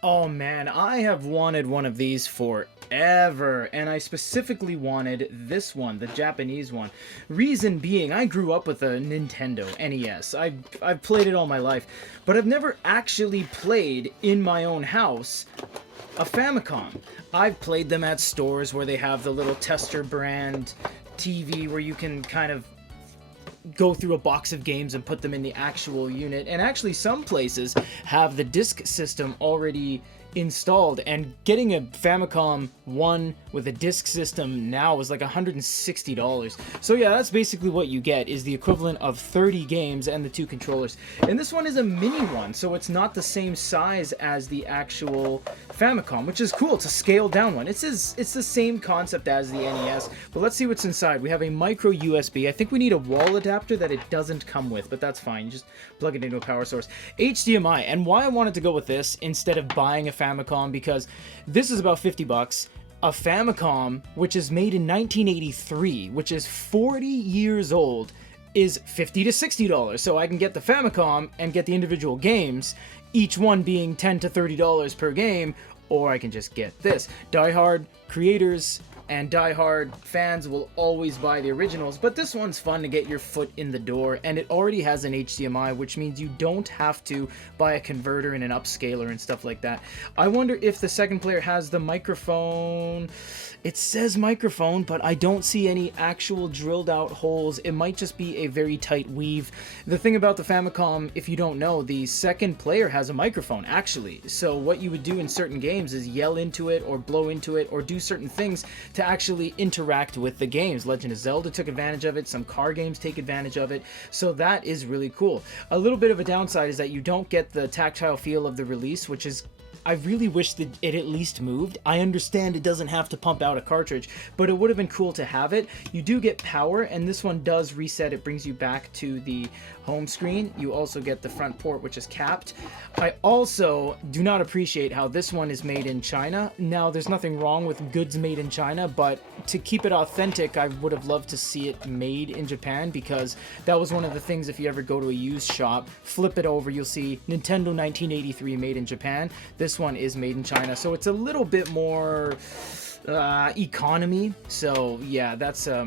Oh man, I have wanted one of these forever, and I specifically wanted this one, the Japanese one. Reason being, I grew up with a Nintendo NES. I've played it all my life, but I've never actually played in my own house a Famicom. I've played them at stores where they have the little tester brand TV where you can kind of go through a box of games and put them in the actual unit. And actually, some places have the disc system already installed, and getting a Famicom 1 with a disc system now is like $160. So yeah, that's basically what you get, is the equivalent of 30 games and the two controllers. And this one is a mini one, so it's not the same size as the actual Famicom, which is cool. It's a scaled down one. It's the same concept as the NES, but let's see what's inside. We have a micro USB. I think we need a wall adapter that it doesn't come with, but that's fine. You just plug it into a power source. HDMI, and why I wanted to go with this instead of buying a Famicom, because this is about 50 bucks. A Famicom, which is made in 1983, which is 40 years old, is $50 to $60. So I can get the Famicom and get the individual games, each one being $10 to $30 per game, or I can just get this. Die Hard creators and die-hard fans will always buy the originals, but this one's fun to get your foot in the door, and it already has an HDMI, which means you don't have to buy a converter and an upscaler and stuff like that. I wonder if the second player has the microphone. It says microphone, but I don't see any actual drilled out holes. It might just be a very tight weave. The thing about the Famicom, if you don't know, the second player has a microphone, actually. So what you would do in certain games is yell into it or blow into it or do certain things to actually interact with the games. Legend of Zelda took advantage of it. Some car games take advantage of it. So that is really cool. A little bit of a downside is that you don't get the tactile feel of the release, which is, I really wish that it at least moved. I understand it doesn't have to pump out a cartridge, but it would have been cool to have it. You do get power, and this one does reset. It brings you back to the home screen. You also get the front port, which is capped. I also do not appreciate how this one is made in China. Now, there's nothing wrong with goods made in China, but to keep it authentic, I would have loved to see it made in Japan, because that was one of the things. If you ever go to a used shop, flip it over, you'll see Nintendo 1983 made in Japan. This one is made in China, so it's a little bit more economy. So yeah, that's a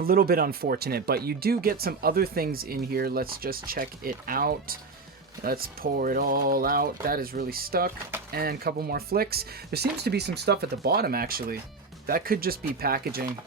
little bit unfortunate, but you do get some other things in here. Let's just check it out. Let's pour it all out. That is really stuck. And a couple more flicks. There seems to be some stuff at the bottom, actually. That could just be packaging.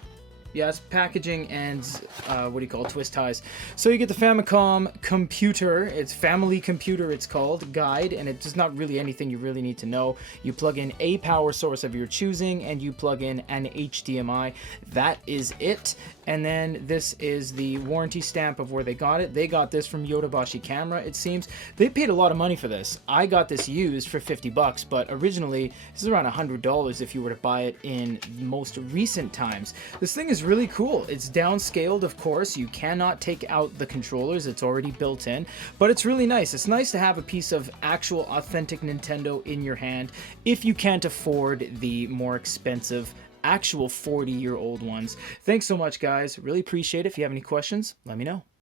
Yeah, it's packaging and what do you call it? Twist ties. So you get the Famicom computer. It's Family Computer, it's called, guide, and it's not really anything you really need to know. You plug in a power source of your choosing, and you plug in an HDMI. That is it. And then this is the warranty stamp of where they got it. They got this from Yodobashi Camera, it seems. They paid a lot of money for this. I got this used for 50 bucks, but originally this is around $100 if you were to buy it in most recent times. This thing is really cool. It's downscaled, of course. You cannot take out the controllers. It's already built in, but it's really nice. It's nice to have a piece of actual authentic Nintendo in your hand if you can't afford the more expensive actual 40-year-old ones. Thanks so much, guys. Really appreciate it. If you have any questions, let me know.